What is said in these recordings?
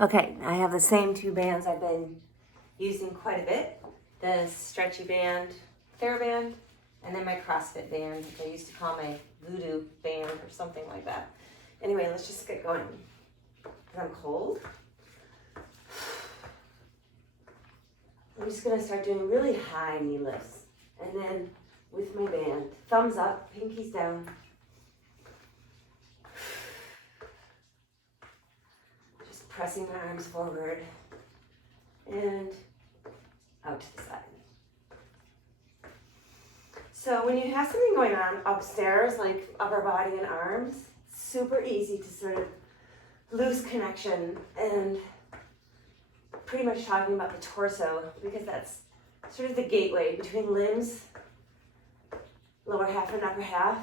Okay, I have the same two bands I've been using quite a bit. The stretchy band, TheraBand, and then my CrossFit band, which I used to call my voodoo band or something like that. Anyway, let's just get going. I'm cold. I'm just gonna start doing really high knee lifts. And then with my band, thumbs up, pinkies down. Just pressing my arms forward and out to the side. So when you have something going on upstairs, like upper body and arms, it's super easy to sort of lose connection and pretty much talking about the torso, because that's sort of the gateway between limbs, lower half and upper half,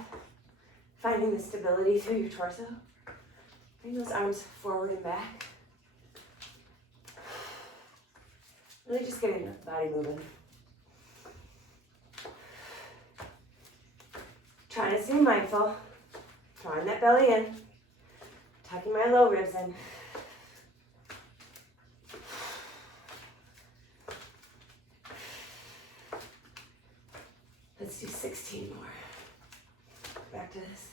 finding the stability through your torso. Bring those arms forward and back. Really just getting the body moving. Trying to stay mindful, drawing that belly in, tucking my low ribs in. Let's do 16 more. Back to this.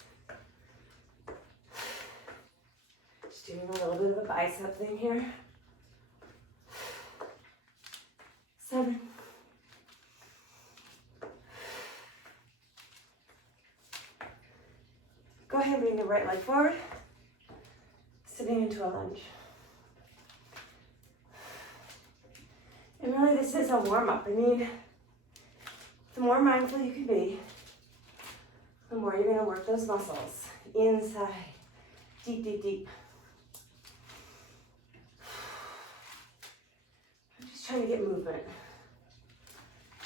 Just doing a little bit of a bicep thing here. 7. Go ahead and bring the right leg forward, sitting into a lunge. And really this is a warm-up. I mean, the more mindful you can be, the more you're gonna work those muscles inside, deep, deep, deep. I'm just trying to get movement.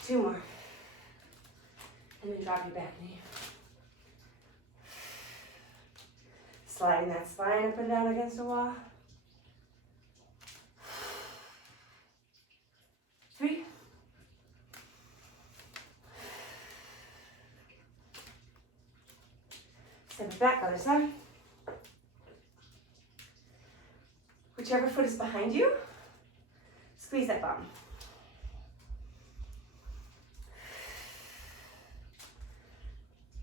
2 more. And then drop your back knee. Sliding that spine up and down against the wall. 3. Step it back, other side. Whichever foot is behind you, squeeze that bum.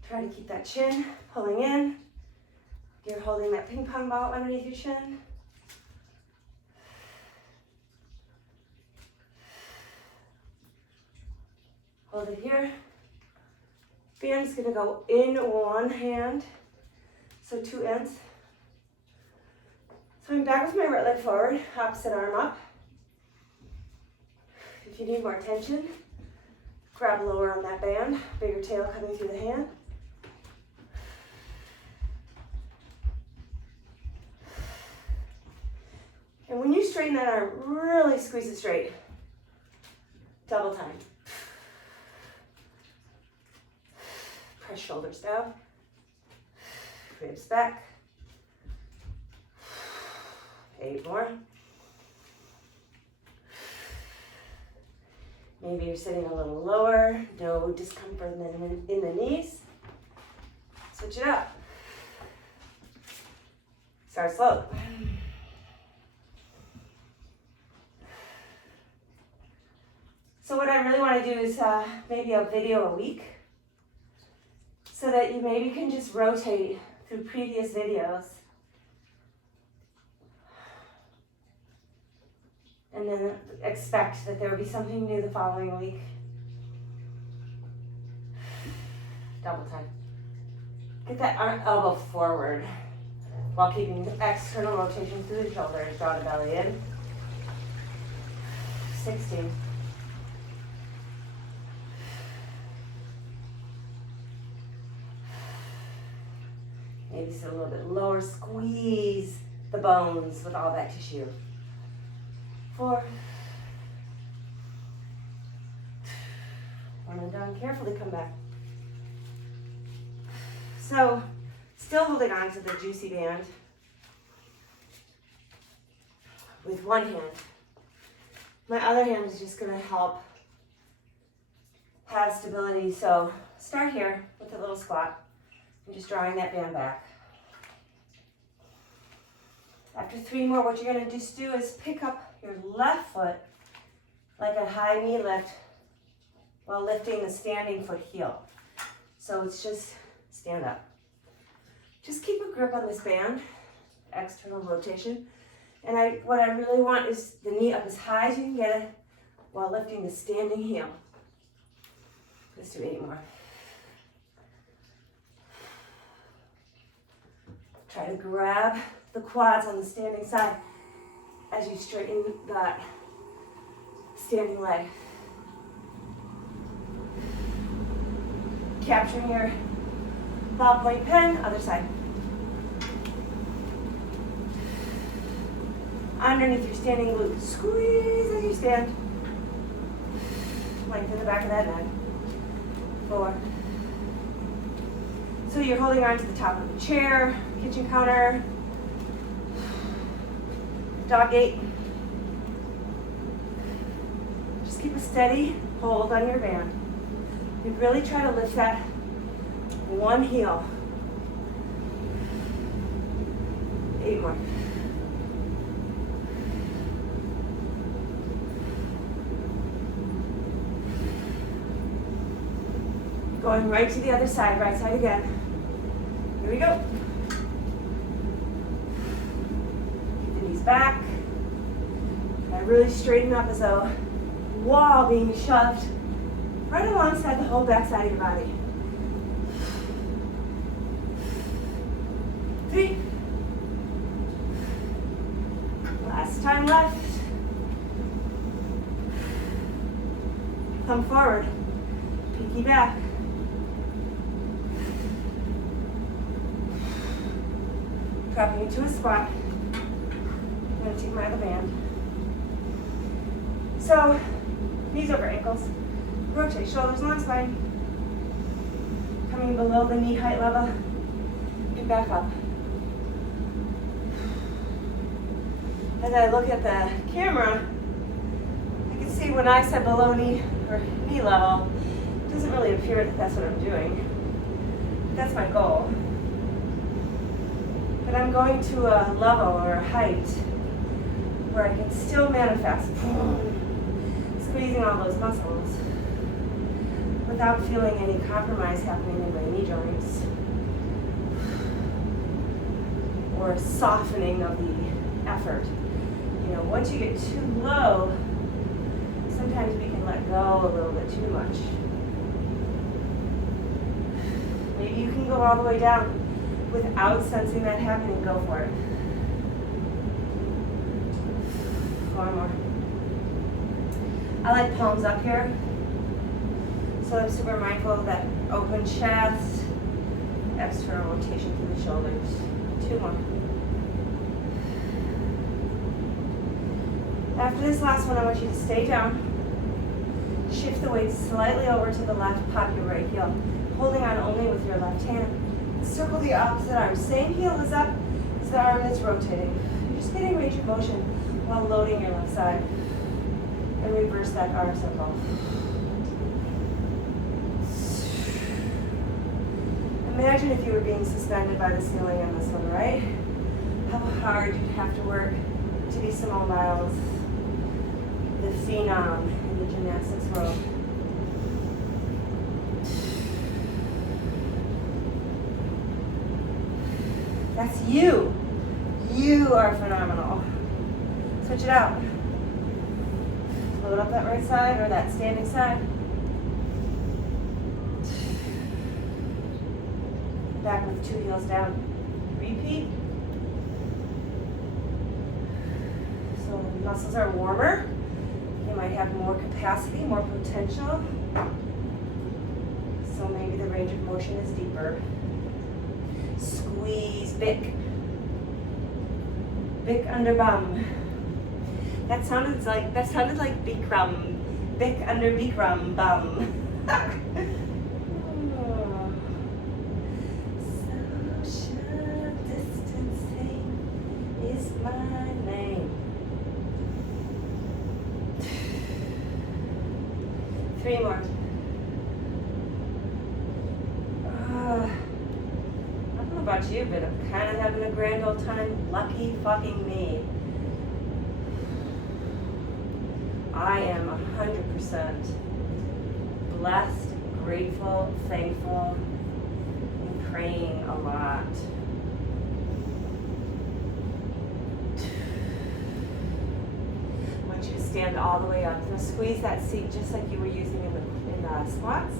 Try to keep that chin pulling in. You're holding that ping pong ball underneath your chin. Hold it here. Band's gonna go in one hand, so 2 ends. So I'm back with my right leg forward, opposite arm up. If you need more tension, grab lower on that band, bigger tail coming through the hand. And when you straighten that arm, really squeeze it straight. Double time. Press shoulders down. Ribs back. 8 more. Maybe you're sitting a little lower, no discomfort in the knees. Switch it up. Start slow. So what I really want to do is maybe a video a week, so that you maybe can just rotate through previous videos and then expect that there will be something new the following week. Double time. Get that elbow forward while keeping the external rotation through the shoulders. Draw the belly in. 16. Maybe sit a little bit lower, squeeze the bones with all that tissue. 4. 1 and done. Carefully come back. So, still holding on to the juicy band with one hand. My other hand is just going to help have stability. So, start here with a little squat. I'm just drawing that band back. After 3 more, what you're gonna just do is pick up your left foot like a high knee lift while lifting the standing foot heel. So it's just stand up. Just keep a grip on this band, external rotation. And what I really want is the knee up as high as you can get it while lifting the standing heel. Let's do 8 more. Try to grab the quads on the standing side as you straighten that standing leg. Capturing your ballpoint pen, other side. Underneath your standing glute, squeeze as you stand. Lengthen the back of that neck. 4. So you're holding on to the top of the chair, kitchen counter, dog gate. Just keep a steady hold on your band. You really try to lift that one heel. 8 more. Going right to the other side, right side again. Here we go. Keep the knees back. Try to really straighten up as though wall being shoved right alongside the whole back side of your body. 3. Last time left. Come forward. Pinky back. Dropping into a squat. I'm going to take my other band. So, knees over ankles. Rotate shoulders, long spine. Coming below the knee height level. Get back up. As I look at the camera, I can see when I said below knee or knee level, it doesn't really appear that that's what I'm doing. That's my goal. But I'm going to a level or a height where I can still manifest, squeezing all those muscles without feeling any compromise happening in my knee joints or a softening of the effort. You know, once you get too low, sometimes we can let go a little bit too much. Maybe you can go all the way down without sensing that happening. Go for it. 4 more. I like palms up here. So I'm super mindful of that open chest, external rotation through the shoulders. 2 more. After this last one, I want you to stay down. Shift the weight slightly over to the left, pop your right heel, holding on only with your left hand. Circle the opposite arm. Same heel is up as the arm that's rotating. You're just getting range of motion while loading your left side. And reverse that arm circle. Imagine if you were being suspended by the ceiling on this one, right? How hard you'd have to work to be Simone Biles, the phenom in the gymnastics world. That's you. You are phenomenal. Switch it out. Load up that right side or that standing side. Back with 2 heels down. Repeat. So the muscles are warmer. You might have more capacity, more potential. So maybe the range of motion is deeper. Squeeze, Bic. Bic under bum. That sounded like Bikram. Bic under Bikram bum. Social distancing is my name. 3 more. about you, but I'm kind of having a grand old time. Lucky fucking me. I am 100% blessed, grateful, thankful, and praying a lot. I want you to stand all the way up. Now squeeze that seat just like you were using in the squats.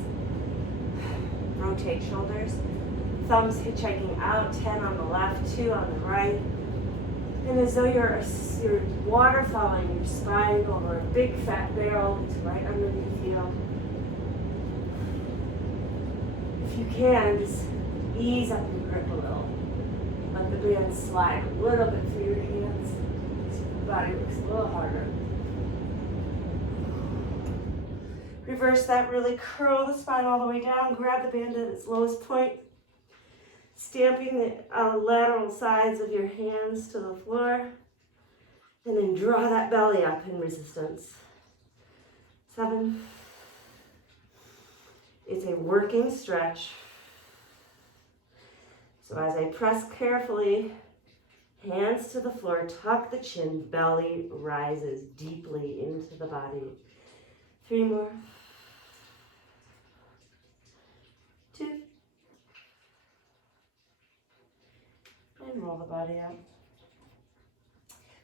Rotate shoulders. Thumbs hitchhiking out, 10 on the left, 2 on the right. And as though you're waterfalling your spine over a big fat barrel, it's right underneath you. If you can, just ease up your grip a little. Let the band slide a little bit through your hands so your body looks a little harder. Reverse that, really curl the spine all the way down, grab the band at its lowest point, stamping the lateral sides of your hands to the floor, and then draw that belly up in resistance. 7. It's a working stretch. So as I press carefully, hands to the floor, tuck the chin, belly rises deeply into the body. 3 more. 2. And roll the body up.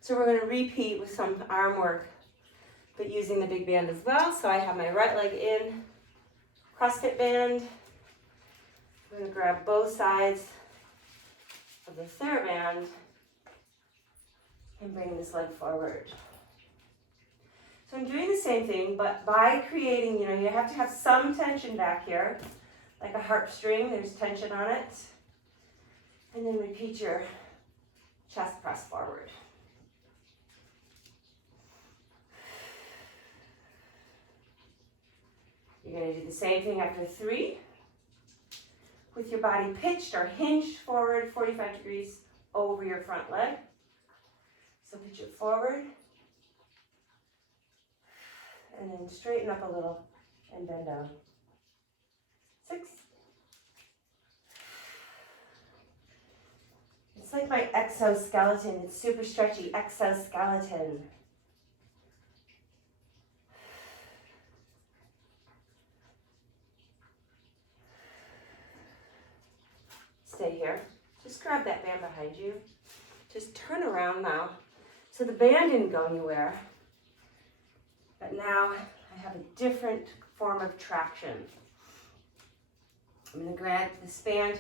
So we're going to repeat with some arm work, but using the big band as well. So I have my right leg in, CrossFit band. I'm going to grab both sides of the TheraBand and bring this leg forward. So I'm doing the same thing, but by creating, you have to have some tension back here, like a harp string, there's tension on it. And then repeat your chest press forward. You're going to do the same thing after 3, with your body pitched or hinged forward 45 degrees over your front leg. So pitch it forward, and then straighten up a little and bend down. 6. It's like my exoskeleton. It's super stretchy, exoskeleton. Stay here. Just grab that band behind you. Just turn around now. So the band didn't go anywhere, but now I have a different form of traction. I'm going to grab this band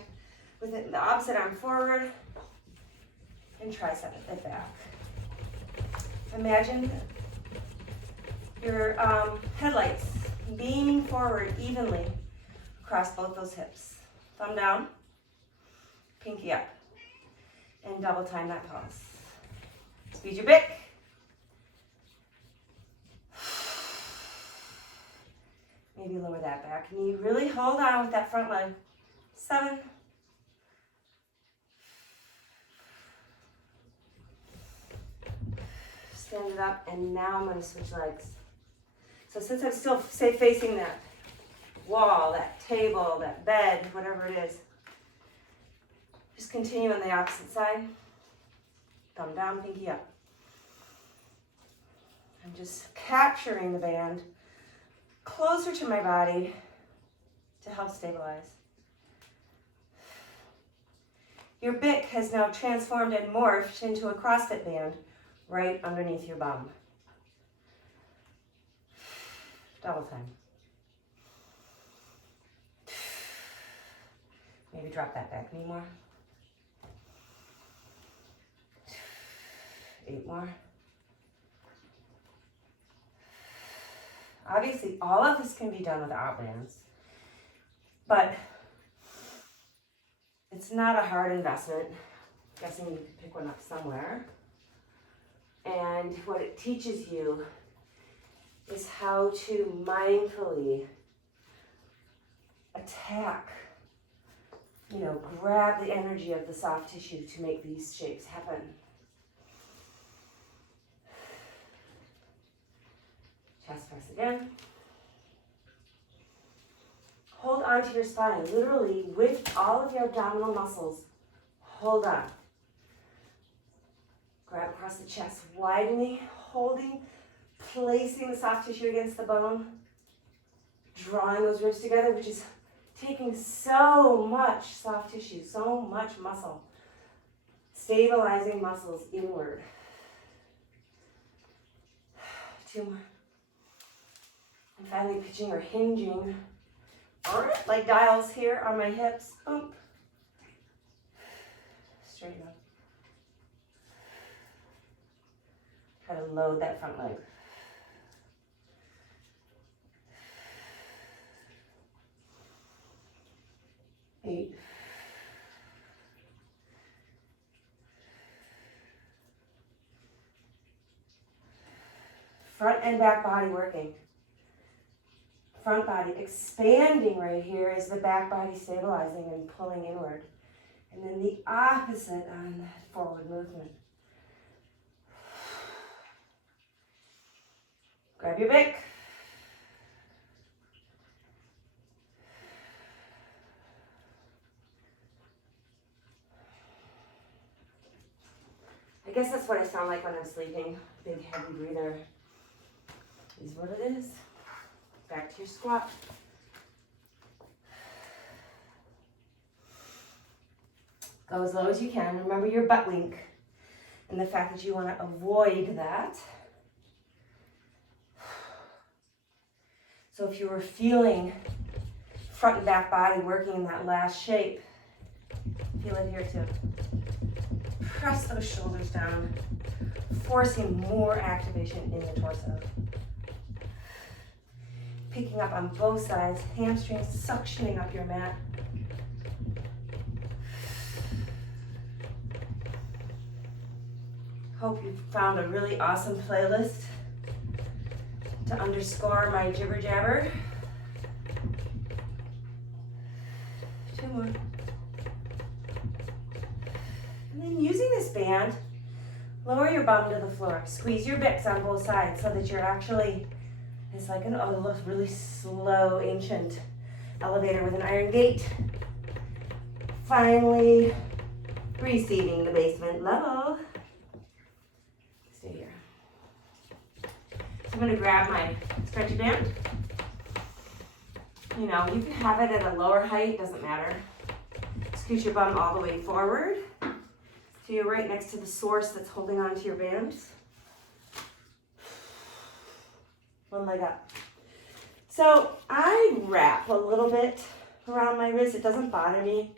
with it, the opposite arm forward and tricep it back. Imagine your headlights beaming forward evenly across both those hips. Thumb down, pinky up, and double time that pulse. Speed your bic. Maybe lower that back knee. Really hold on with that front leg. 7. Stand it up, and now I'm going to switch legs. So since I'm still, say, facing that wall, that table, that bed, whatever it is, just continue on the opposite side. Thumb down, pinky up. I'm just capturing the band closer to my body to help stabilize. Your bic has now transformed and morphed into a CrossFit band right underneath your bum. Double time. Maybe drop that back knee more. 8 more. Obviously, all of this can be done without bands, but it's not a hard investment. I'm guessing you can pick one up somewhere. And what it teaches you is how to mindfully attack, grab the energy of the soft tissue to make these shapes happen. Chest press again. Hold onto your spine, literally with all of your abdominal muscles hold on. Grab across the chest, widening, holding, placing the soft tissue against the bone, drawing those ribs together, which is taking so much soft tissue, so much muscle, stabilizing muscles inward. 2 more. And finally pitching or hinging, like dials here on my hips. Boom. Straighten up. Try to load that front leg. Eight. Front and back body working. Front body expanding right here is the back body stabilizing and pulling inward. And then the opposite on that forward movement. Grab your Bic. I guess that's what I sound like when I'm sleeping. Big, heavy breather. Is what it is. Back to your squat. Go as low as you can. Remember your butt wink and the fact that you want to avoid that. So if you were feeling front and back body working in that last shape, feel it here too. Press those shoulders down, forcing more activation in the torso. Picking up on both sides, hamstrings suctioning up your mat. Hope you found a really awesome playlist to underscore my jibber jabber. 2 more. And then using this band, lower your bum to the floor. Squeeze your bips on both sides so that you're actually, it's like an really slow, ancient elevator with an iron gate. Finally, receiving the basement level. Stay here. So I'm gonna grab my stretchy band. You know, you can have it at a lower height, doesn't matter. Scoot your bum all the way forward. So you're right next to the source that's holding on to your bands. One leg up. So I wrap a little bit around my wrist. It doesn't bother me.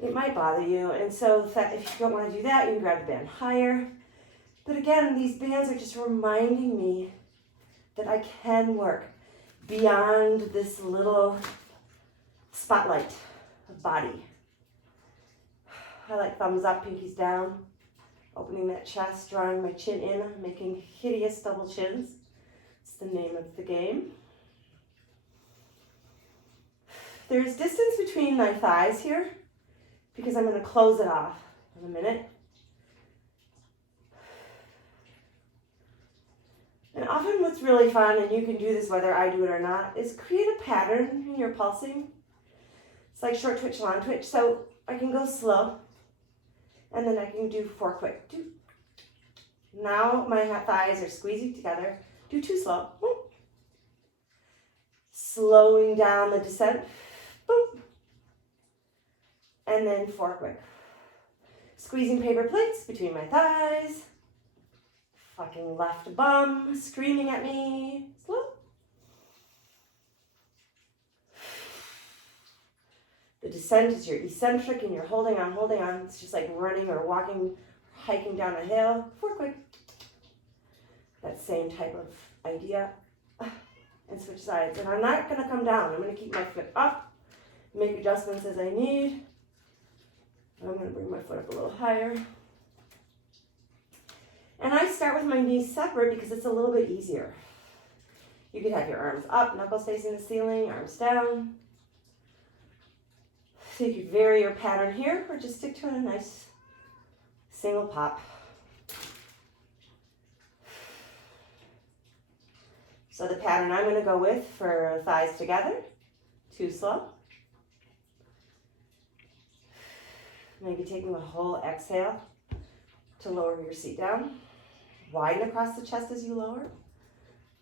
It might bother you. And so if you don't want to do that, you can grab the band higher. But again, these bands are just reminding me that I can work beyond this little spotlight of body. I like thumbs up, pinkies down, opening that chest, drawing my chin in, making hideous double chins. It's the name of the game. There's distance between my thighs here because I'm going to close it off in a minute. And often what's really fun, and you can do this whether I do it or not, is create a pattern in your pulsing. It's like short twitch, long twitch. So I can go slow, and then I can do 4 quick. 2. Now my thighs are squeezing together. Do 2 slow. Boom. Slowing down the descent. Boom. And then 4 quick. Squeezing paper plates between my thighs. Fucking left bum screaming at me. Slow. The descent is your eccentric and you're holding on. It's just like running or walking, hiking down a hill. 4 quick. That same type of idea. And switch sides. And I'm not going to come down. I'm going to keep my foot up, make adjustments as I need. I'm going to bring my foot up a little higher. And I start with my knees separate because it's a little bit easier. You could have your arms up, knuckles facing the ceiling, arms down. So you could vary your pattern here or just stick to a nice single pop. So the pattern I'm going to go with for thighs together, 2 slow. Maybe taking a whole exhale to lower your seat down. Widen across the chest as you lower.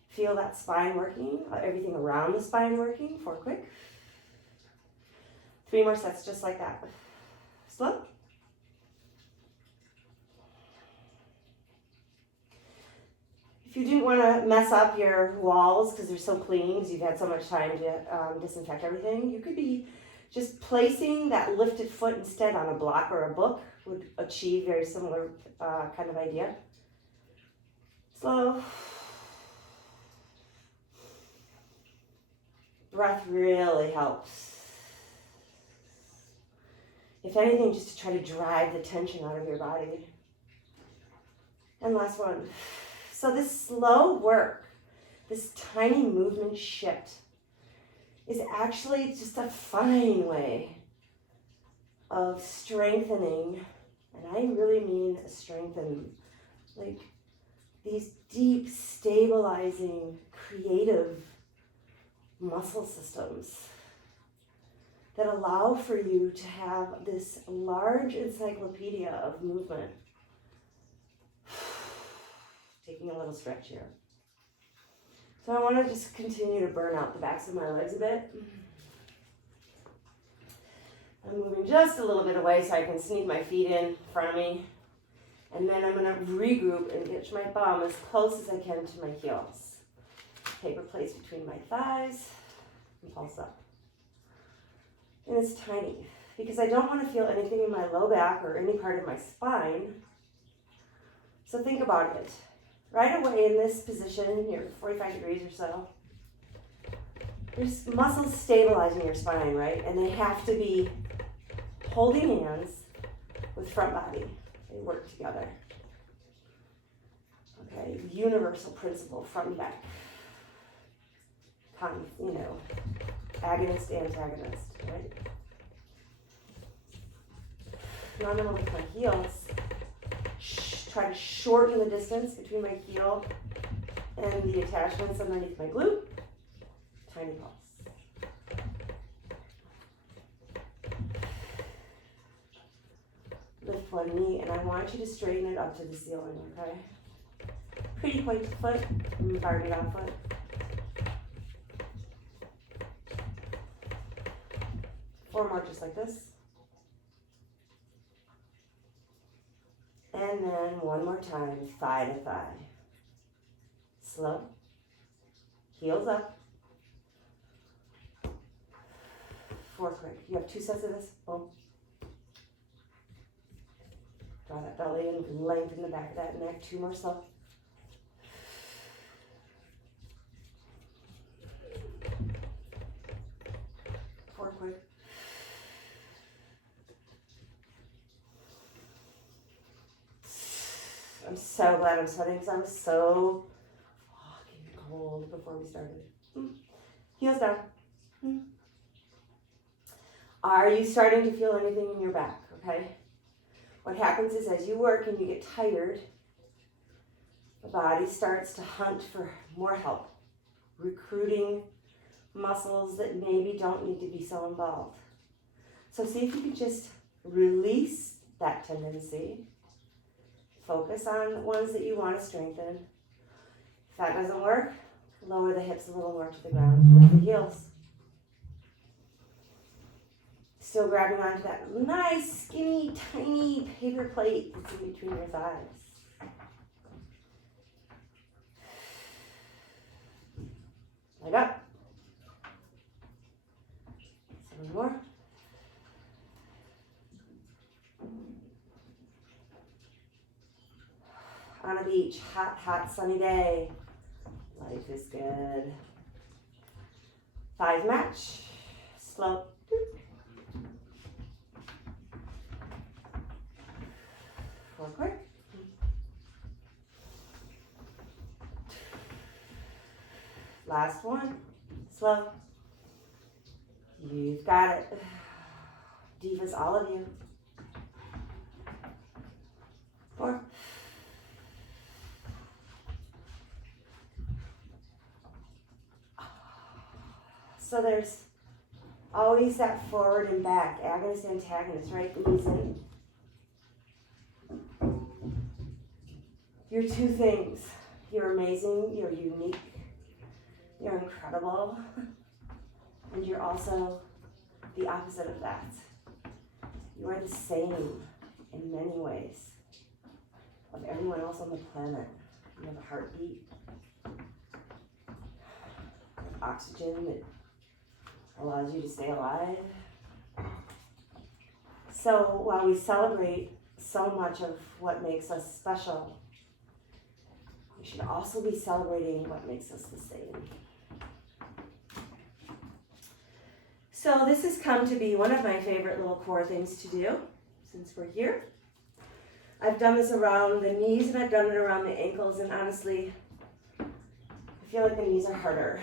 Feel that spine working, everything around the spine working. 4 quick. 3 more sets just like that. Slow. If you didn't want to mess up your walls because they're so clean, because you've had so much time to disinfect everything, you could be just placing that lifted foot instead on a block or a book would achieve very similar kind of idea. Slow. Breath really helps. If anything, just to try to drive the tension out of your body. And last one. So this slow work, this tiny movement shift, is actually just a fine way of strengthening, and I really mean strengthen, like these deep, stabilizing, creative muscle systems that allow for you to have this large encyclopedia of movement. Taking a little stretch here. So I want to just continue to burn out the backs of my legs a bit. I'm moving just a little bit away so I can sneak my feet in front of me. And then I'm going to regroup and get my bum as close as I can to my heels. Paper plates between my thighs and pulse up. And it's tiny because I don't want to feel anything in my low back or any part of my spine. So think about it. Right away in this position, you're 45 degrees or so. There's muscles stabilizing your spine, right? And they have to be holding hands with front body. They work together. Okay, universal principle, front and back. Agonist, antagonist, right? Now I'm going to lift my heels. Try to shorten the distance between my heel and the attachments underneath my glute. Tiny pulse. Lift one knee, and I want you to straighten it up to the ceiling, okay? Pretty pointed foot, barbie down foot. Four more just like this. And then one more time, thigh to thigh. Slow. Heels up. 4 quick. You have 2 sets of this. Boom. Draw that belly in, lengthen the back of that neck. 2 more slow. Four quick. I'm so glad I'm sweating because I was so fucking cold before we started. Heels down. Are you starting to feel anything in your back? Okay. What happens is as you work and you get tired, the body starts to hunt for more help, recruiting muscles that maybe don't need to be so involved. So see if you can just release that tendency. Focus on the ones that you want to strengthen. If that doesn't work, lower the hips a little more to the ground. Lift the heels. Still grabbing onto that nice, skinny, tiny paper plate that's in between your thighs. Leg up. 7 more. On a beach, hot, hot, sunny day. Life is good. Thighs match. Slow. 4 quick. Last one. Slow. You've got it. Divas, all of you. 4. So there's always that forward and back, agonist, antagonist, right? Knees in, You're two things. You're amazing, you're unique, you're incredible, and you're also the opposite of that. You are the same in many ways of everyone else on the planet. You have a heartbeat, oxygen that allows you to stay alive. So while we celebrate so much of what makes us special, we should also be celebrating what makes us the same. So this has come to be one of my favorite little core things to do since we're here. I've done this around the knees and I've done it around the ankles, and honestly, I feel like the knees are harder.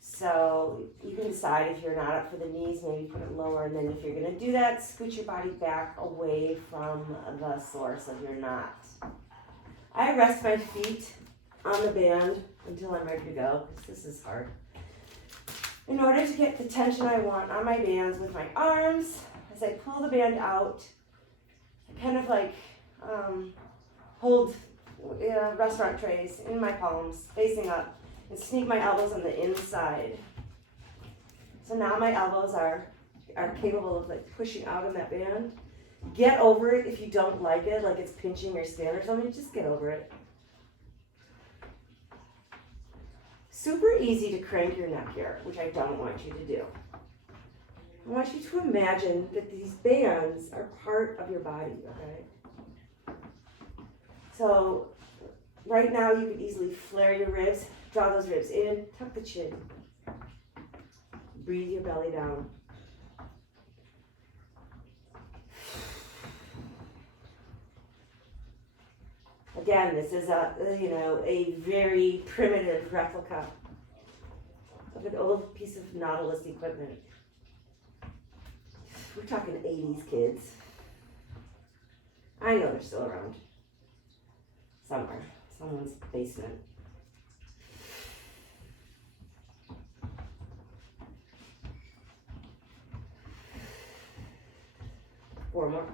So you can decide if you're not up for the knees, maybe put it lower, and then if you're gonna do that, scoot your body back away from the source of your knot. I rest my feet on the band until I'm ready to go, because this is hard. In order to get the tension I want on my bands with my arms, as I pull the band out, I kind of like hold restaurant trays in my palms, facing up, and sneak my elbows on the inside. So now my elbows are capable of like pushing out on that band. Get over it if you don't like it, like it's pinching your skin or something, just get over it. Super easy to crank your neck here, which I don't want you to do. I want you to imagine that these bands are part of your body, okay? So right now you could easily flare your ribs, draw those ribs in, tuck the chin. Breathe your belly down. Again, this is a very primitive replica of an old piece of Nautilus equipment. We're talking 80s kids. I know they're still around. Somewhere. Someone's basement. Four more.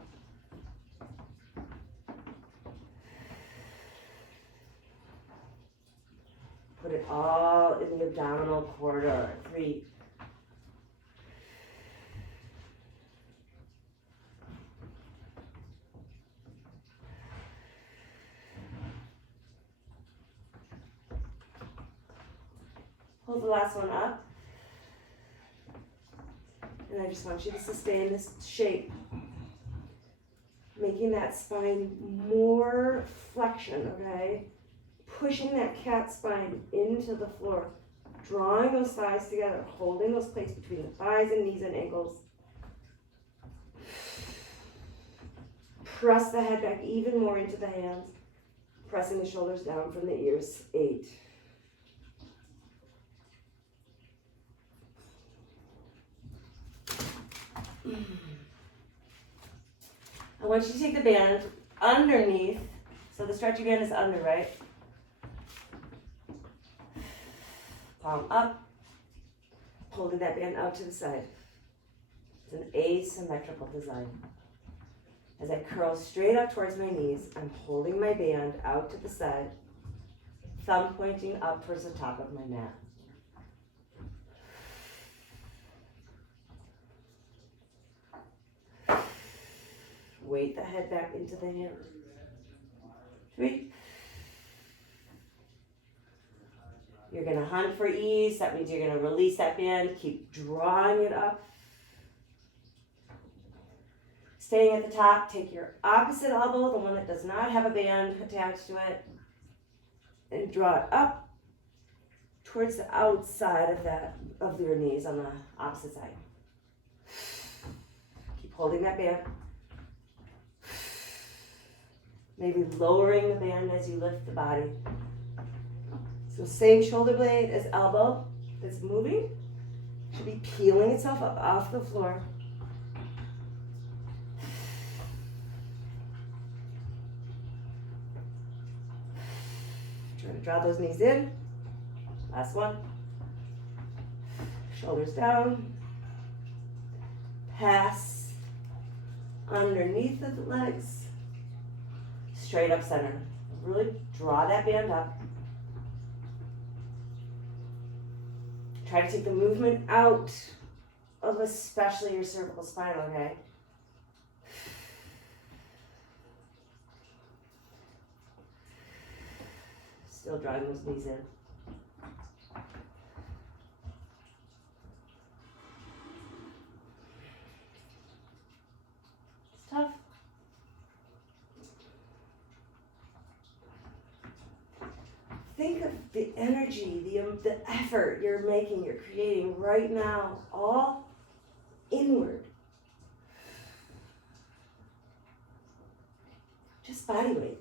Put it all in the abdominal corridor. 3. Hold the last one up. And I just want you to sustain this shape. Making that spine more flexion, okay? Pushing that cat spine into the floor. Drawing those thighs together. Holding those plates between the thighs and knees and ankles. Press the head back even more into the hands. Pressing the shoulders down from the ears. 8. I want you to take the band underneath. So the stretchy band is under, right? Palm up. Holding that band out to the side. It's an asymmetrical design. As I curl straight up towards my knees, I'm holding my band out to the side. Thumb pointing up towards the top of my mat. Weight the head back into the hands. 3. You're going to hunt for ease. That means you're going to release that band. Keep drawing it up. Staying at the top, take your opposite elbow, the one that does not have a band attached to it, and draw it up towards the outside of your knees on the opposite side. Keep holding that band. Maybe lowering the band as you lift the body. So same shoulder blade as elbow that's moving. Should be peeling itself up off the floor. Try to draw those knees in. Last one. Shoulders down. Pass underneath of the legs. straight up center. Really draw that band up. Try to take the movement out of especially your cervical spine, okay? Still drawing those knees in. It's tough. Think of the energy, the effort you're making, you're creating right now, all inward. Just body weight.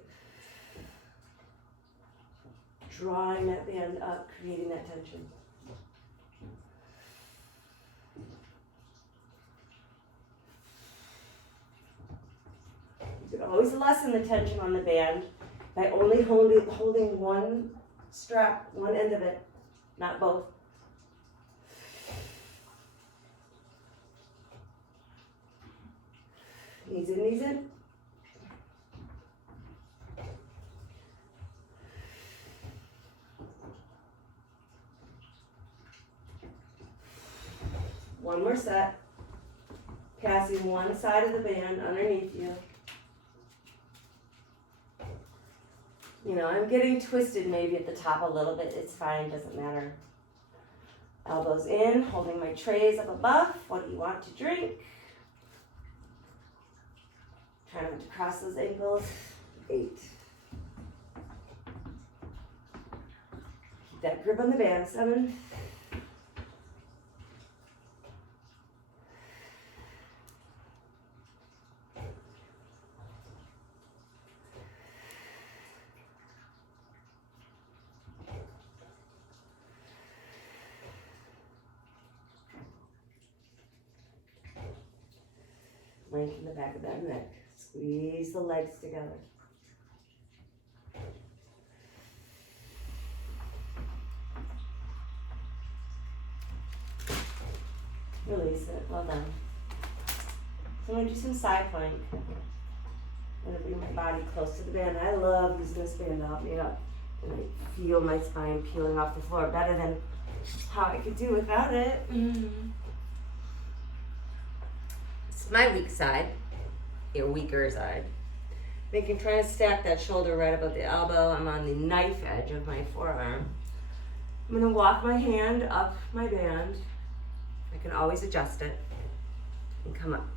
Drawing that band up, creating that tension. You can always lessen the tension on the band by only holding one strap, one end of it, not both. Knees in, knees in. One more set. Passing one side of the band underneath you. You know, I'm getting twisted maybe at the top a little bit. It's fine, doesn't matter. Elbows in, holding my trays up above. What do you want to drink? Try not to cross those ankles. 8. Keep that grip on the band. 7. Lengthen the back of that neck. Squeeze the legs together. Release it. Well done. So I'm going to do some side plank. I'm going to bring my body close to the band. I love using this band to help me up. And I feel my spine peeling off the floor better than how I could do without it. My weak side, your weaker side. Thinking, trying to stack that shoulder right above the elbow. I'm on the knife edge of my forearm. I'm gonna walk my hand up my band. I can always adjust it and come up.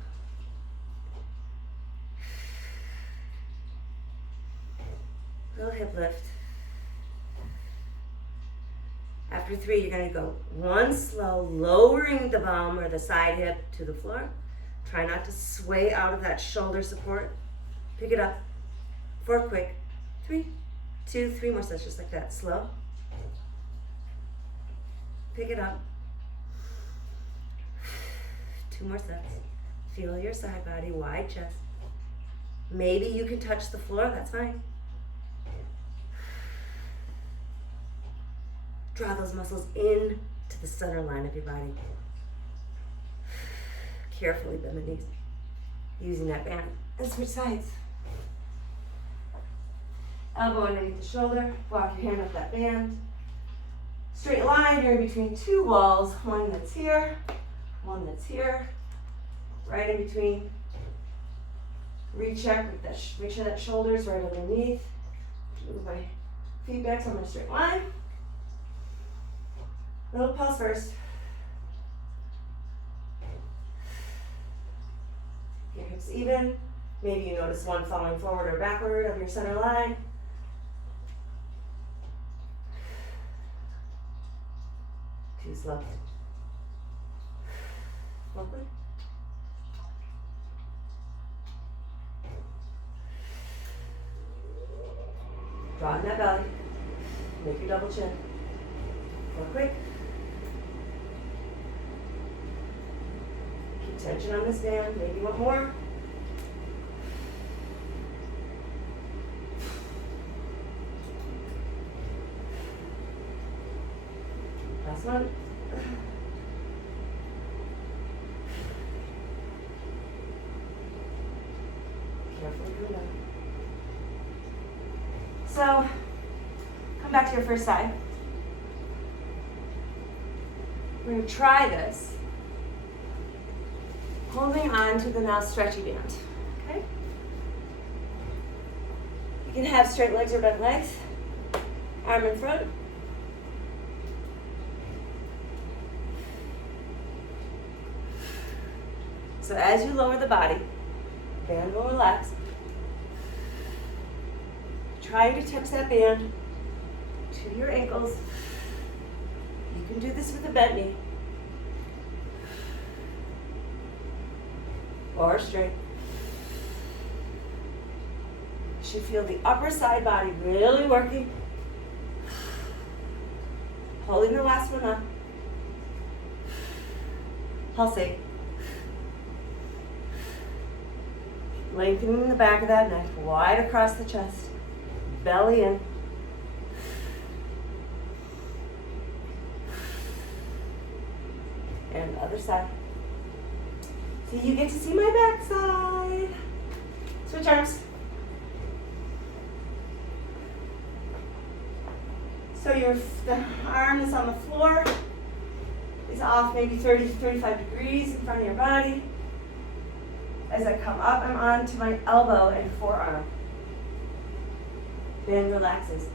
Little hip lift. After 3, you're gonna go one slow, lowering the bum or the side hip to the floor. Try not to sway out of that shoulder support. Pick it up. 4 quick. 3, 2, 3 more sets, just like that. Slow. Pick it up. 2 more sets. Feel your side body, wide chest. Maybe you can touch the floor, that's fine. Draw those muscles in to the center line of your body. Carefully bend the knees, using that band. And switch sides. Elbow underneath the shoulder, walk your hand up that band. Straight line, you're in between 2 walls, one that's here, one that's here. Right in between. Recheck with that, make sure that shoulder's right underneath. Move my feet back so I'm in a straight line. Little pulse first. Your hips even. Maybe you notice one falling forward or backward of your center line. Too slow. Lovely. Draw in that belly. Make your double chin. Go quick. Keep tension on this band. Maybe one more. Last one. Carefully come down. So, come back to your first side. We're going to try this, holding on to the now stretchy band. Okay? You can have straight legs or bent legs, arm in front. So as you lower the body, band will relax. Try to touch that band to your ankles. You can do this with a bent knee. Or straight. You should feel the upper side body really working. Holding the last one up. Pulsate. Lengthening the back of that neck, wide across the chest. Belly in. And other side. So you get to see my back side. Switch arms. So the arm that's on the floor is off maybe 30 to 35 degrees in front of your body. As I come up, I'm on to my elbow and forearm. Band relaxes.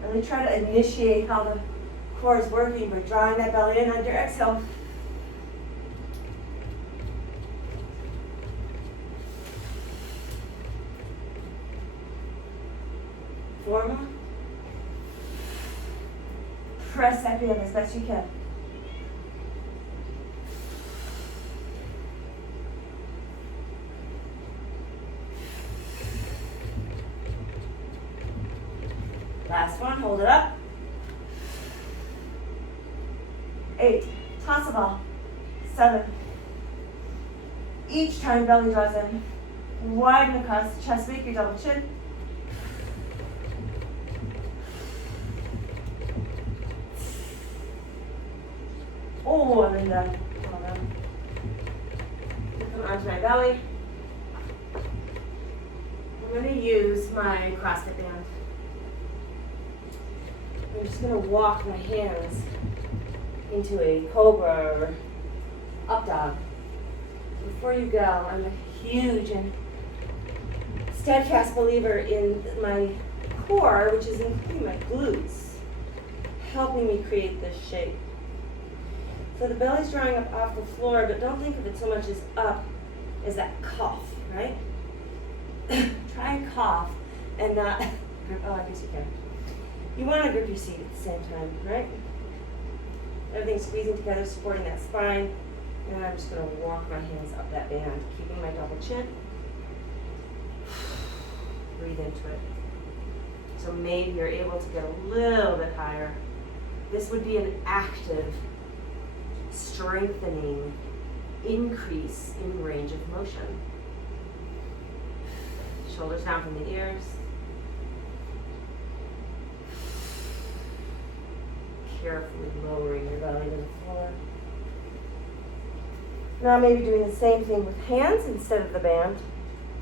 Really try to initiate how the core is working by drawing that belly in on your exhale. Forma. Press that band as best you can. Last one, hold it up. 8, toss the ball. 7. Each time belly draws in, widen across the chest, make your double chin. Oh, and then down. Hold on. Come onto my belly. I'm going to use my CrossFit band. I'm just going to walk my hands into a cobra or up dog. Before you go, I'm a huge and steadfast believer in my core, which is including my glutes, helping me create this shape. So the belly's drawing up off the floor, but don't think of it so much as up as that cough, right? Try and cough and not grip. Oh, I guess you can. You want to grip your seat at the same time, right? Everything's squeezing together, supporting that spine. And I'm just going to walk my hands up that band, keeping my double chin. Breathe into it. So maybe you're able to get a little bit higher. This would be an active, strengthening increase in range of motion. Shoulders down from the ears. Carefully lowering your belly to the floor. Now maybe doing the same thing with hands instead of the band.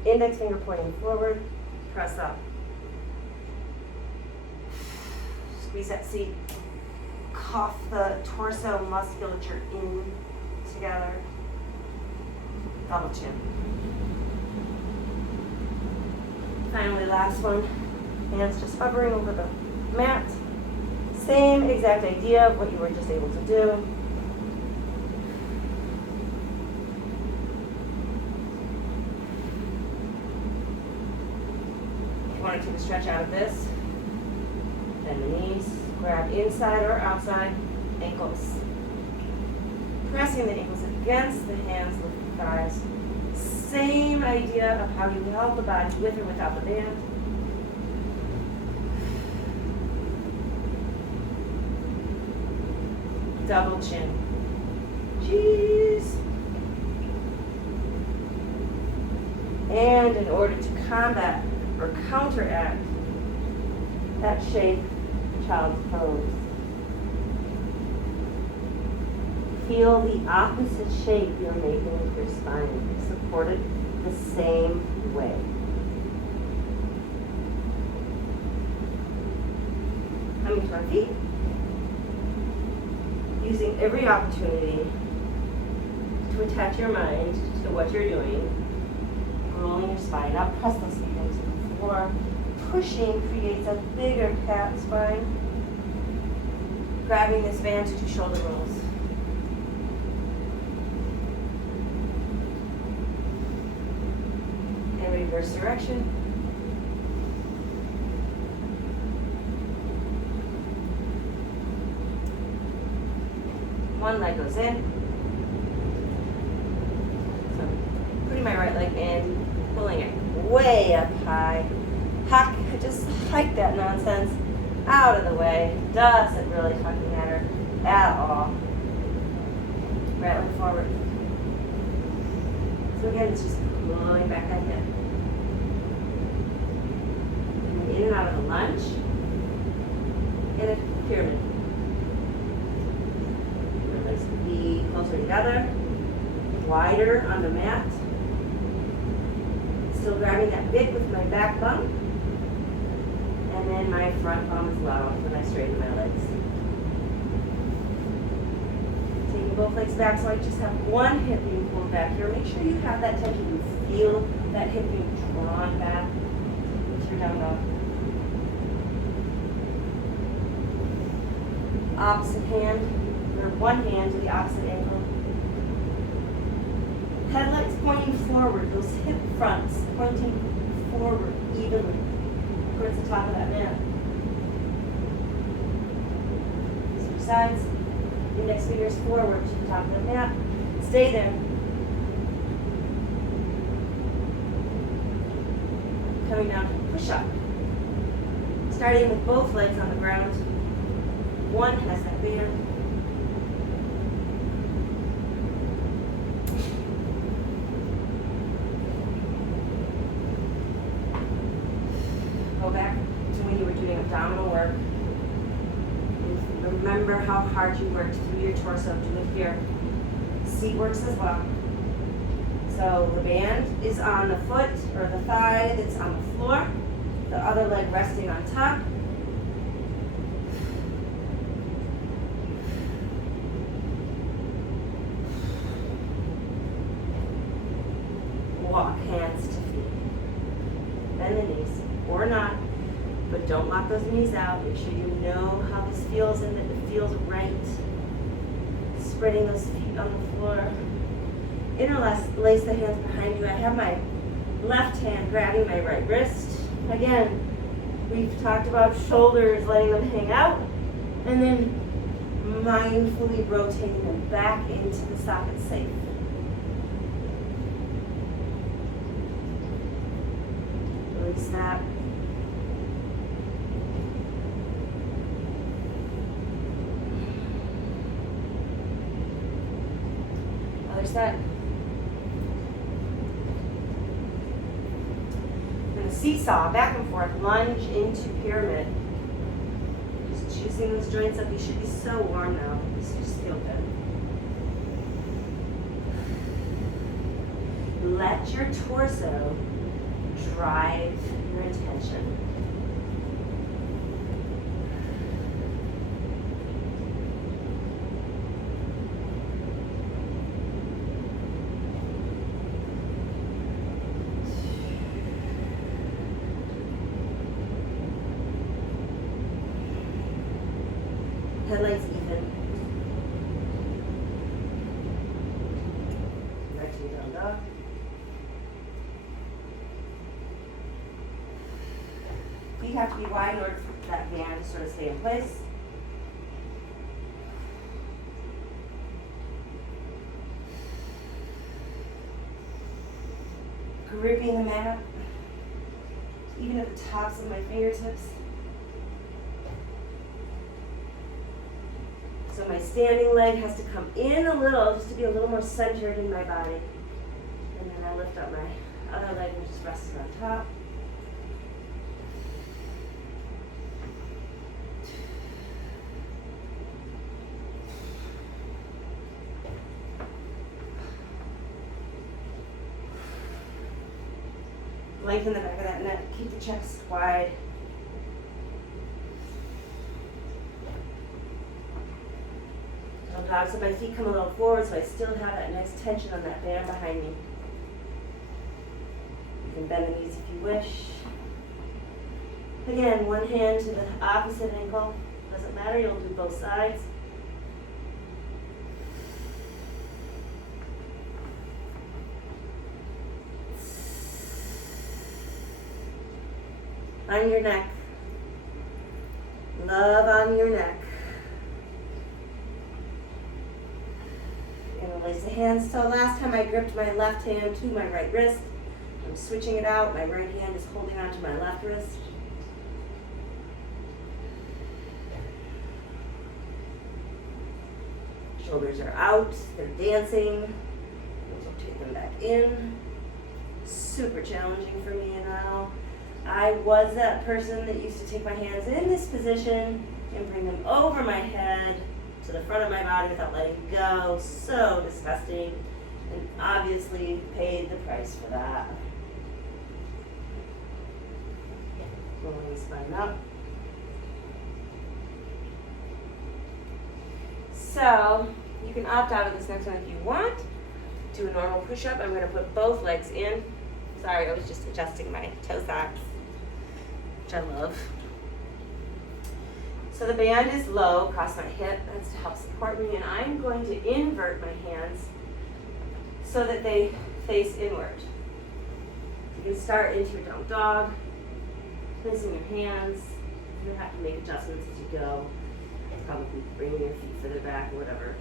Index finger pointing forward, press up. Squeeze that seat. Cough the torso musculature in together. Double chin. Finally, last one. Hands just hovering over the mat. Same exact idea of what you were just able to do. If you want to take a stretch out of this, bend the knees, grab inside or outside ankles. Pressing the ankles against the hands with the thighs. Same idea of how you help the body with or without the band. Double chin. Jeez. And in order to combat or counteract that shape, child's pose. Feel the opposite shape you're making with your spine. Support it the same way. coming to our feet, using every opportunity to attach your mind to what you're doing, rolling your spine up, press those feet into the floor. Pushing creates a bigger cat spine. Grabbing this band to do shoulder rolls. And reverse direction. One leg goes in. So putting my right leg in, pulling it way up high. Just hike that nonsense out of the way. Doesn't really fucking matter at all. Right leg forward. So again, it's just pulling back that hip. And in and out of the lunge. In a pyramid. Legs be closer together. Wider on the mat. Still grabbing that bit with my back bum. And then my front palm as well when I straighten my legs. Taking both legs back so I just have one hip being pulled back here. Make sure you have that tension. You feel that hip being drawn back into your down dog. Opposite hand, or one hand to the opposite ankle. Head legs pointing forward, those hip fronts pointing forward evenly towards the top of that mat. Switch sides, index fingers forward to the top of the mat. Stay there. Coming down to push up. Starting with both legs on the ground. One has that band. Go back to when you were doing abdominal work. And remember how hard you worked through your torso. Do it here. Seat works as well. So the band is on the foot or the thigh that's on the floor. The other leg resting on top. Walk hands to feet. Bend the knees, or not, but don't lock those knees out. Make sure you know how this feels and that it feels right. Spreading those feet on the floor. Interlace the hands behind you. I have my left hand grabbing my right wrist. Again, we've talked about shoulders, letting them hang out, and then mindfully rotating them back into the socket safe. Release that. Other side. And a seesaw, back and forth, lunge into pyramid. Just juicing those joints up. You should be so warm now. This just feel good. Let your torso drive your intention. Headlights even. Back to your down dog. Feet have to be wide in order for that band to sort of stay in place. Gripping the mat, even at the tops of my fingertips. So my standing leg has to come in a little, just to be a little more centered in my body. And then I lift up my other leg and just rests on top. Lengthen the back of that neck. Keep the chest wide. Down dog, so my feet come a little forward so I still have that nice tension on that band behind me. You can bend the knees if you wish. Again, one hand to the opposite ankle. Doesn't matter, you'll do both sides. On your neck. Love on your neck. Interlace the hands. So last time I gripped my left hand to my right wrist. I'm switching it out. My right hand is holding onto my left wrist. Shoulders are out. They're dancing. Rotate them back in. Super challenging for me now. I was that person that used to take my hands in this position and bring them over my head to the front of my body without letting go. So disgusting, and obviously paid the price for that. Rolling the spine up. So you can opt out of this next one if you want. Do a normal push-up. I'm going to put both legs in. Sorry, I was just adjusting my toe socks, which I love. So the band is low across my hip. That's to help support me. And I'm going to invert my hands so that they face inward. You can start into your down dog, placing your hands. You'll have to make adjustments as you go. Probably bringing your feet further back or whatever.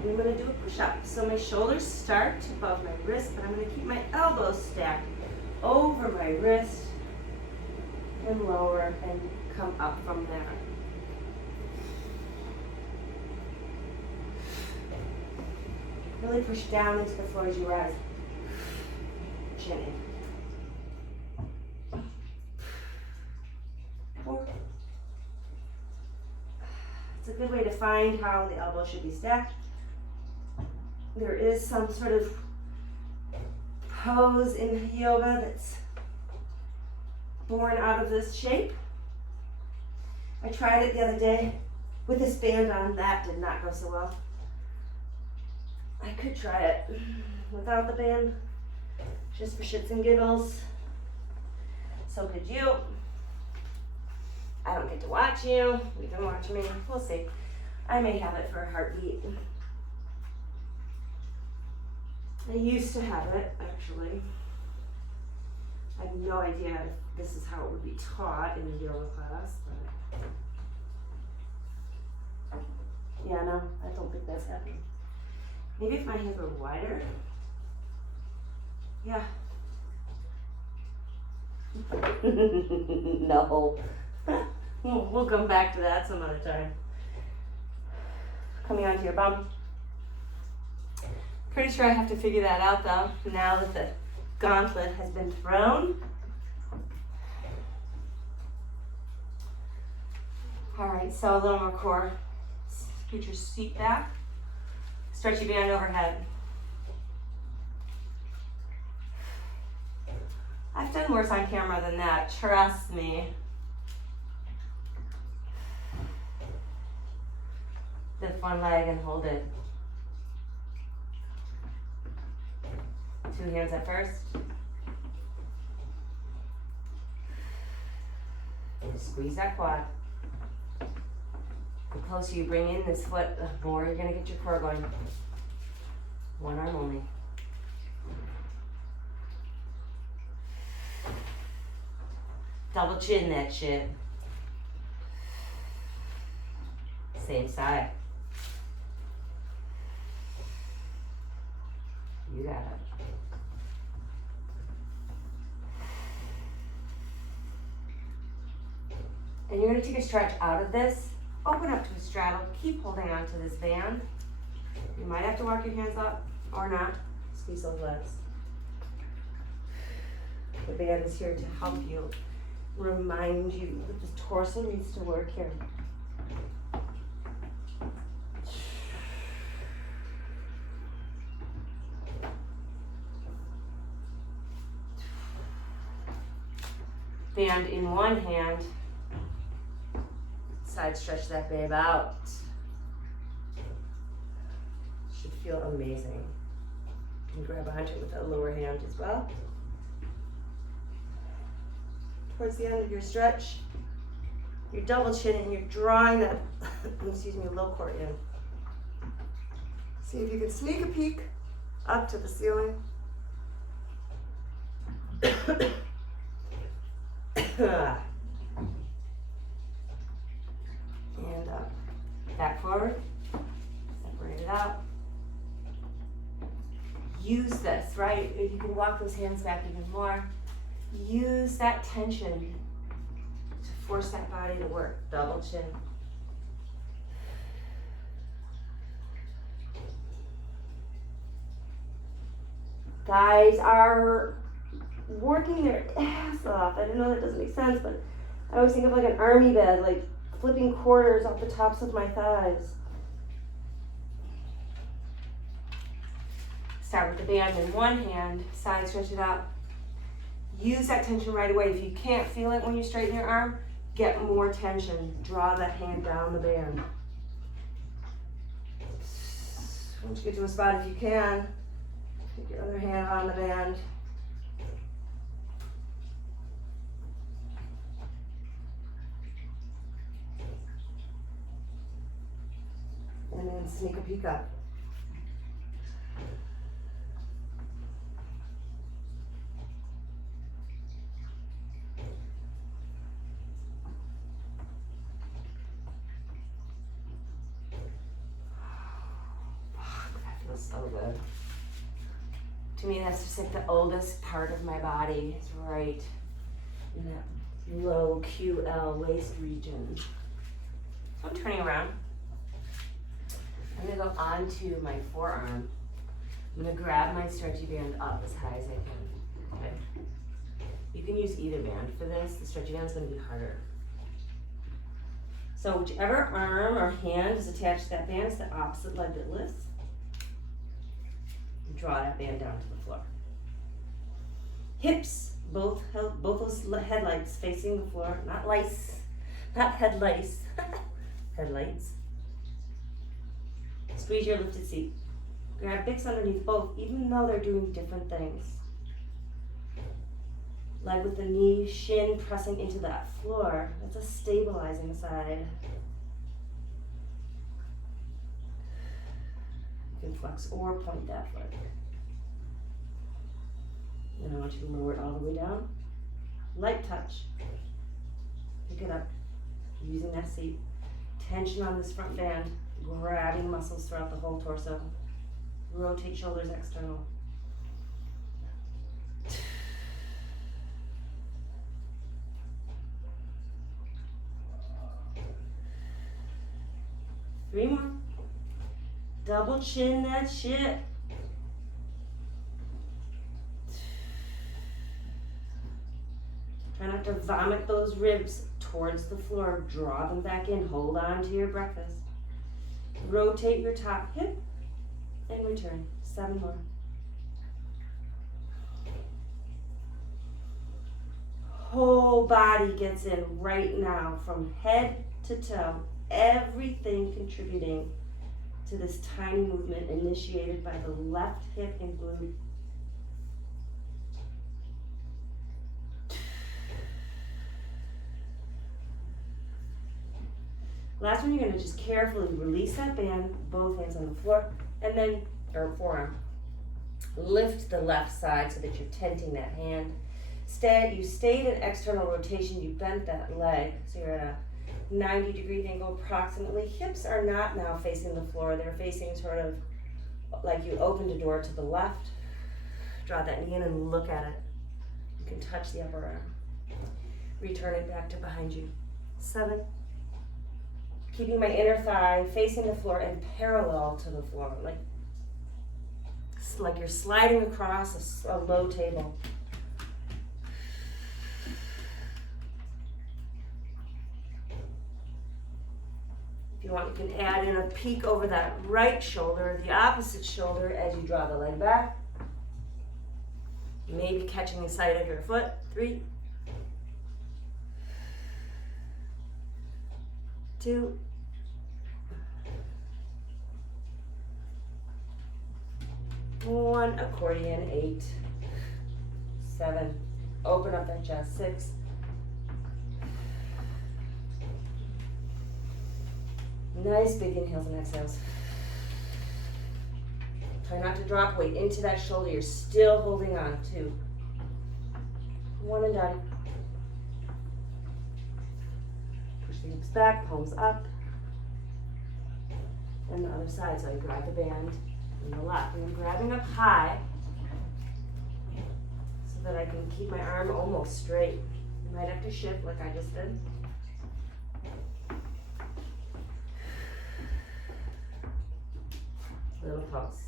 And I'm going to do a push-up. So my shoulders start above my wrist, but I'm going to keep my elbows stacked over my wrist and lower and come up from there. Really push down into the floor as you rise. Chin in. 4. It's a good way to find how the elbow should be stacked. There is some sort of pose in yoga that's born out of this shape. I tried it the other day with this band on. That did not go so well. I could try it without the band, just for shits and giggles. So could you. I don't get to watch you. You can watch me. We'll see. I may have it for a heartbeat. I used to have it, actually. I have no idea if this is how it would be taught in the yoga class, but yeah, no, I don't think that's happening. Maybe if my hands were wider. Yeah. No. We'll come back to that some other time. Coming onto your bum. Pretty sure I have to figure that out though, now that the gauntlet has been thrown. All right, so a little more core. Scoot your seat back. Stretch your band overhead. I've done worse on camera than that, trust me. Lift one leg and hold it. 2 hands at first. Squeeze that quad. The closer you bring in this foot, the more you're going to get your core going. One arm only. Double chin that shit. Same side. You got it. And you're going to take a stretch out of this. Open up to a straddle. Keep holding on to this band. You might have to walk your hands up or not. Squeeze those legs. The band is here to help you, remind you that the torso needs to work here. Band in one hand. Side stretch that babe out. feel amazing. You can grab onto it with the lower hand as well. Towards the end of your stretch, you're double chinning, you're drawing that, excuse me, low core in. See if you can sneak a peek up to the ceiling. And up. Back forward. Separate it out. Use this, right? If you can walk those hands back even more. Use that tension to force that body to work. Double chin. Guys are working their ass off. I don't know, that doesn't make sense, but I always think of like an army bed, like flipping quarters off the tops of my thighs. Start with the band in one hand, side stretch it out. Use that tension right away. If you can't feel it when you straighten your arm, get more tension. Draw that hand down the band. Once you get to a spot, if you can, take your other hand on the band. And then sneak a peek up. That feels so good. To me, that's just like the oldest part of my body. It's right in that low QL waist region. So I'm turning around. I'm gonna go onto my forearm. I'm gonna grab my stretchy band up as high as I can. Okay. You can use either band for this. The stretchy band's gonna be harder. So whichever arm or hand is attached to that band is the opposite leg that lifts. Draw that band down to the floor. Hips, both those headlights facing the floor, not lice, not headlights, headlights. Squeeze your lifted seat. Grab Bix underneath both, even though they're doing different things. Leg with the knee, shin pressing into that floor. That's a stabilizing side. You can flex or point that foot. And I want you to lower it all the way down. Light touch. Pick it up. Using that seat. Tension on this front band. Grabbing muscles throughout the whole torso. Rotate shoulders external. Three more. Double chin that shit. Try not to vomit those ribs towards the floor. Draw them back in. Hold on to your breakfast. Rotate your top hip and return. 7 more. Whole body gets in right now from head to toe. Everything contributing to this tiny movement initiated by the left hip and glute. Last one, you're going to just carefully release that band, both hands on the floor, and then, or forearm. Lift the left side so that you're tenting that hand. You stayed in external rotation, you bent that leg, so you're at a 90-degree angle approximately. Hips are not now facing the floor, they're facing sort of like you opened a door to the left. Draw that knee in and look at it. You can touch the upper arm. Return it back to behind you. 7. Keeping my inner thigh facing the floor and parallel to the floor, like you're sliding across a low table. If you want, you can add in a peek over that right shoulder, the opposite shoulder as you draw the leg back. Maybe catching the side of your foot. 3, 2, 1, accordion, 8, 7, open up that chest, 6, nice big inhales and exhales. Try not to drop weight into that shoulder. You're still holding on. 2, 1 and done. Push the hips back, palms up. And the other side, so I grab the band in the left. And I'm grabbing up high so that I can keep my arm almost straight. You might have to shift like I just did. Little pulse.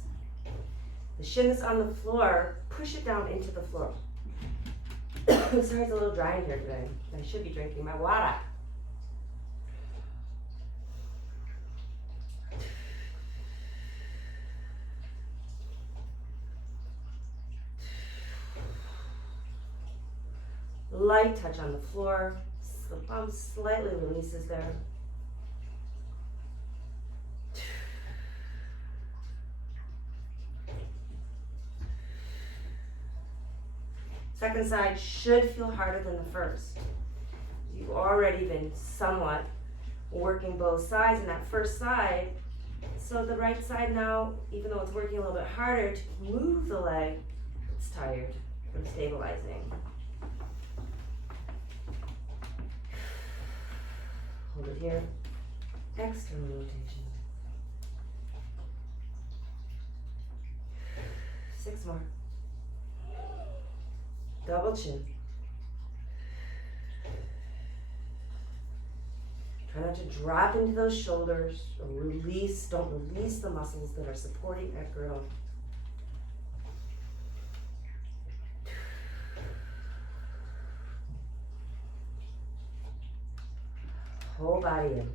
The shin is on the floor, push it down into the floor. Sorry, it's a little dry in here today. I should be drinking my water. Light touch on the floor. The bum slightly releases there. Second side should feel harder than the first. You've already been somewhat working both sides in that first side. So the right side now, even though it's working a little bit harder to move the leg, it's tired from stabilizing. Hold it here. External rotation. 6 more. Double chin. Try not to drop into those shoulders or release. Don't release the muscles that are supporting that grill. Whole body in.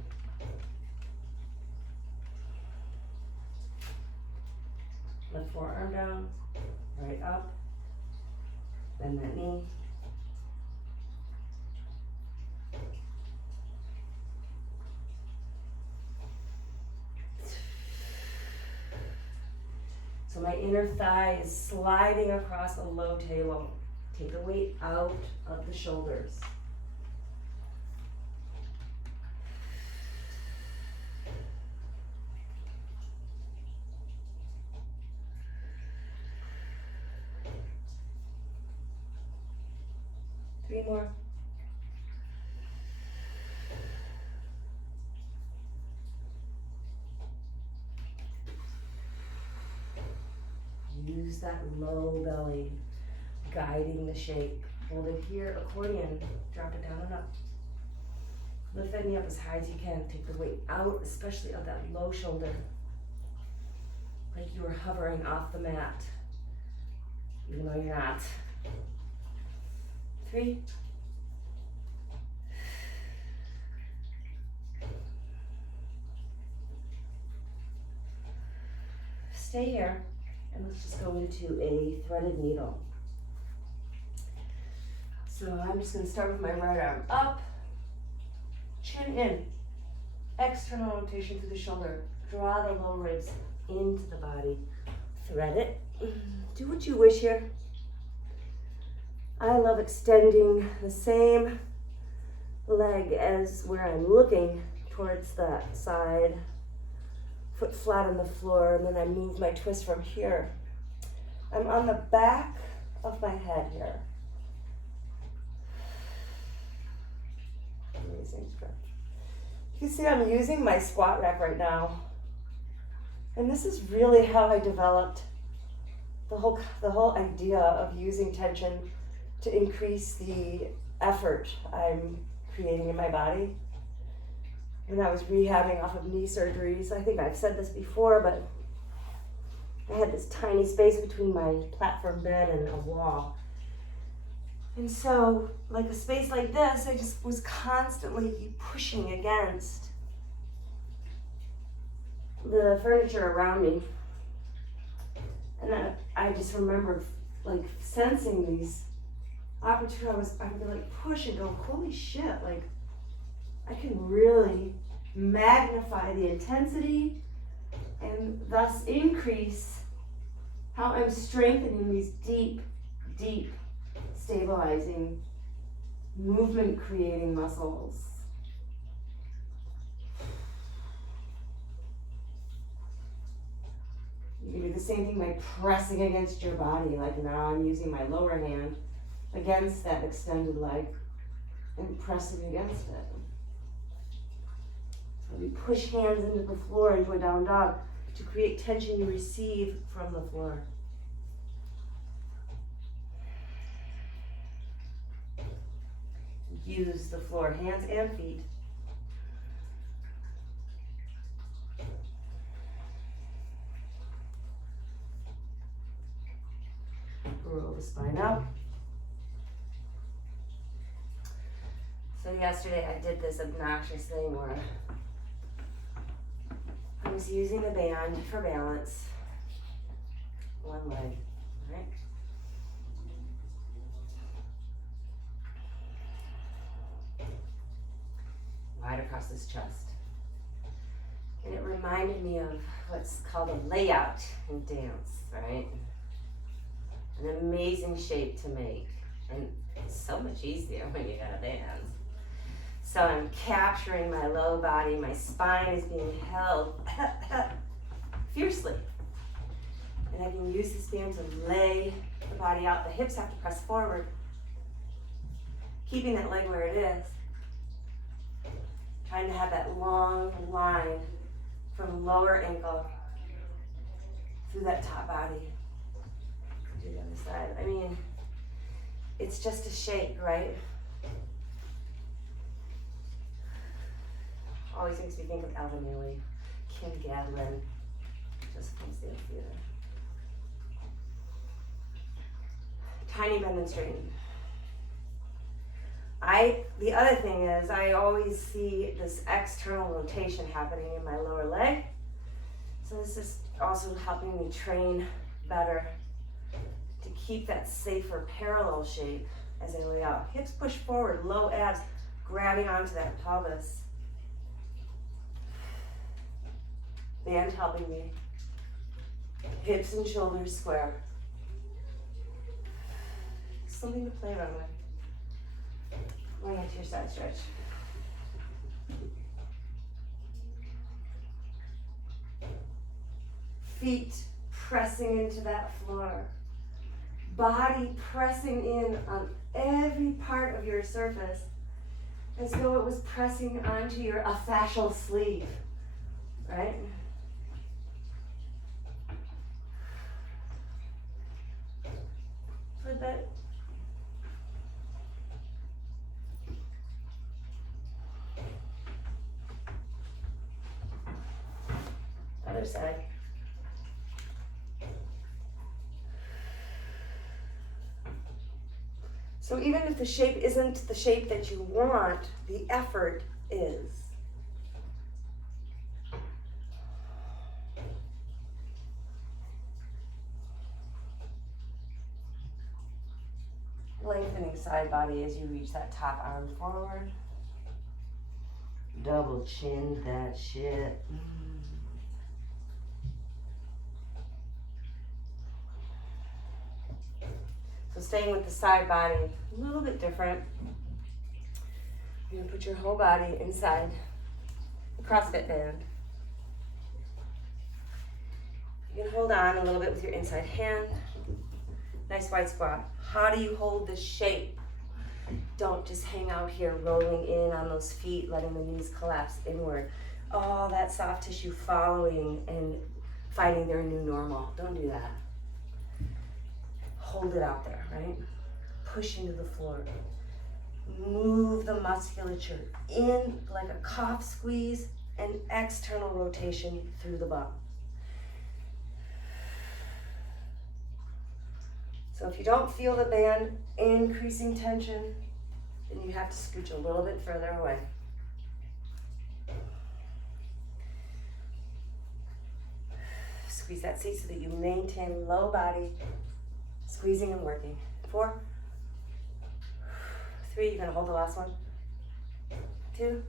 Left forearm down, right up. Bend that knee. So my inner thigh is sliding across a low table. Take the weight out of the shoulders. Three more. Use that low belly, guiding the shape. Hold it here, accordion, drop it down and up. Lift that knee up as high as you can. Take the weight out, especially of that low shoulder. Like you were hovering off the mat, even though you're not. 3. Stay here, and let's just go into a threaded needle. So I'm just going to start with my right arm up, chin in, external rotation through the shoulder. Draw the low ribs into the body. Thread it. Do what you wish here. I love extending the same leg as where I'm looking towards that side. Foot flat on the floor, and then I move my twist from here. I'm on the back of my head here. Amazing stretch. You can see I'm using my squat rack right now. And this is really how I developed the whole idea of using tension to increase the effort I'm creating in my body. When I was rehabbing off of knee surgeries, I think I've said this before, but I had this tiny space between my platform bed and a wall. And so, like a space like this, I just was constantly pushing against the furniture around me. And then I just remembered like sensing these opportunities. I would like push and go, holy shit, like I can really magnify the intensity and thus increase how I'm strengthening these deep, deep, stabilizing, movement creating muscles. You can do the same thing by pressing against your body, like now I'm using my lower hand against that extended leg and pressing against it. So you push hands into the floor into a down dog to create tension you receive from the floor. Use the floor, hands and feet. Roll the spine up. So yesterday I did this obnoxious thing where I was using the band for balance. One leg, right? Wide across his chest. And it reminded me of what's called a layout in dance, right? An amazing shape to make. And it's so much easier when you got a band. So I'm capturing my low body, my spine is being held fiercely. And I can use this band to lay the body out. The hips have to press forward, keeping that leg where it is. Trying to have that long line from lower ankle through that top body. Do the other side. I mean, it's just a shape, right? Always makes me think of Alvin Ailey, Kim Gadlin, just from Stand Theater. Tiny bend and straighten. The other thing is I always see this external rotation happening in my lower leg. So this is also helping me train better to keep that safer parallel shape as I lay out. Hips push forward, low abs grabbing onto that pelvis. Band helping me. Hips and shoulders square. Something to play around with. Going into your side stretch. Feet pressing into that floor. Body pressing in on every part of your surface as though it was pressing onto your fascial sleeve, right? For that. Other side. So even if the shape isn't the shape that you want, the effort is. Lengthening side body as you reach that top arm forward. Double chin that shit. So staying with the side body, a little bit different. You're gonna put your whole body inside the CrossFit band. You can hold on a little bit with your inside hand. Nice wide squat. How do you hold the shape? Don't just hang out here rolling in on those feet, letting the knees collapse inward. All that soft tissue following and finding their new normal. Don't do that. Hold it out there, right? Push into the floor. Move the musculature in like a cough squeeze and external rotation through the bum. So if you don't feel the band increasing tension, then you have to scooch a little bit further away. Squeeze that seat so that you maintain low body, squeezing and working. 4, 3, you're gonna hold the last one. 2,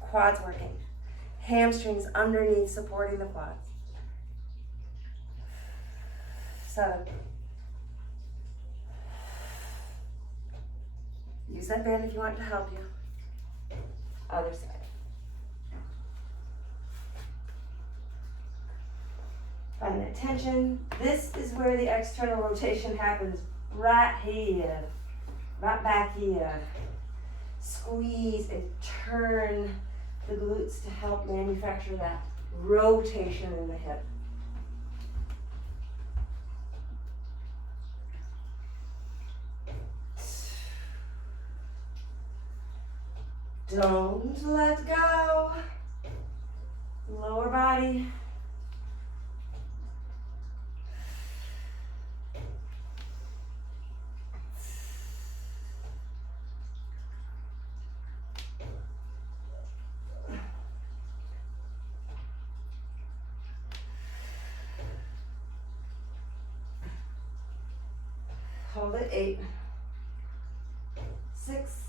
quads working. Hamstrings underneath supporting the quads. 7. Use that band if you want it to help you. Other side. Find that tension. This is where the external rotation happens. Right here. Right back here. Squeeze and turn the glutes to help manufacture that rotation in the hip. Don't let go. Lower body. Hold it. 8, 6,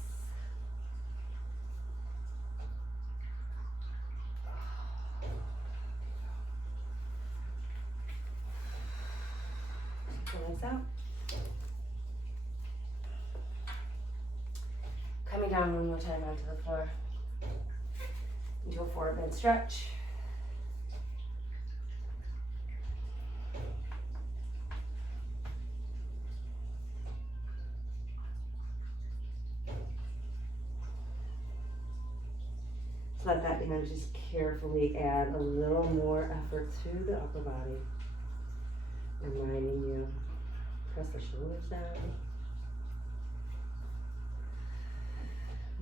2. Out. Coming down one more time onto the floor. Into a forward bend stretch. Let that band just carefully add a little more effort through the upper body. Reminding you, press the shoulders down.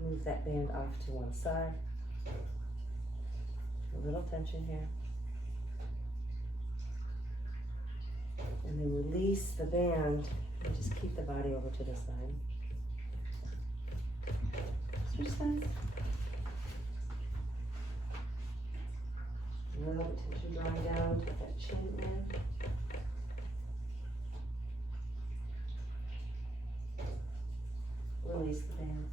Move that band off to one side. A little tension here. And then release the band and just keep the body over to the side. Switch sides. A little bit tension drawing down to that chin in. Release the band.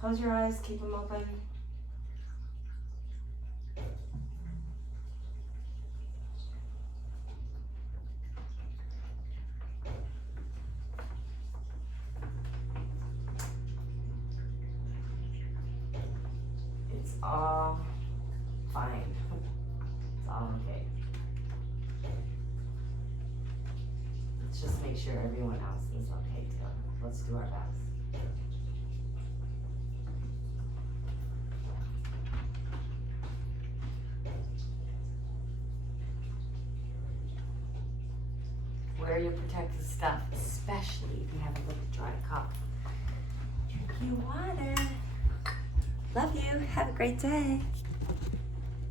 Close your eyes, keep them open. It's all fine. It's all okay. Let's just make sure everyone else is okay too. Let's do our best. Wear your protective stuff, especially if you have a little dry cough. Drink your water. Love you. Have a great day.